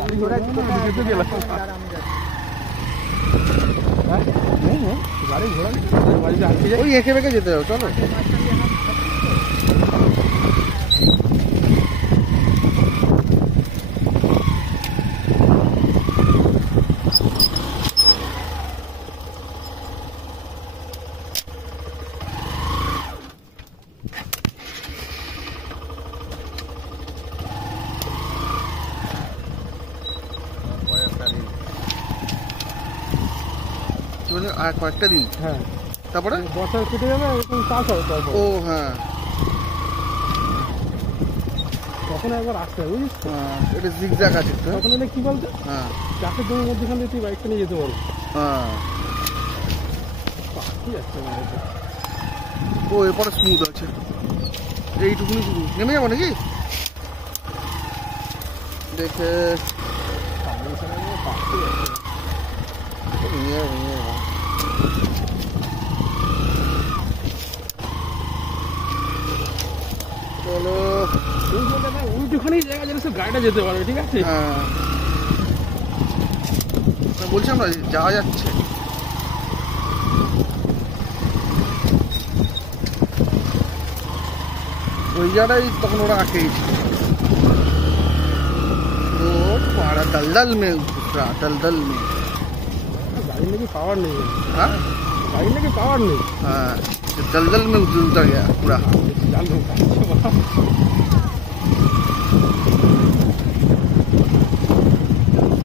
গাড়ি ঘোড়া ওই এঁকে বেঁকে যেতে হবে, চলো। আর কয়েকটা দিন, হ্যাঁ, তারপরে বছর কেটে যাবে, চাষ হবে। ও হ্যাঁ, তখন একবার আসতে হবে, বুঝিস? হ্যাঁ, এটা জিগজ্যাগ আছে তো। তখন এলে কি বলতো, হ্যাঁ, চাষের জমির মধ্যেখান থেকে তুই বাইকটা নিয়ে যেতে পারবি। হ্যাঁ, পাখি আসছে না। ও এরপরে স্মুথ আছে, এইটুকুনি শুধু নেমে যাবো নাকি দেখে। পাখি চলো, ওইখানে জায়গা যেন সব গাড়িটা যেতে পারবে, ঠিক আছে? হ্যাঁ, বলছিলাম না যাওয়া যাচ্ছে। ওই জায়গায় তখন ওরা আটকে গেছিল। पहाड़ा दलदल में घुसा, दलदल में। गाड़ी में की पावर नहीं है। हाँ, गाड़ी में की पावर नहीं। हाँ, दलदल में उतर गया पूरा।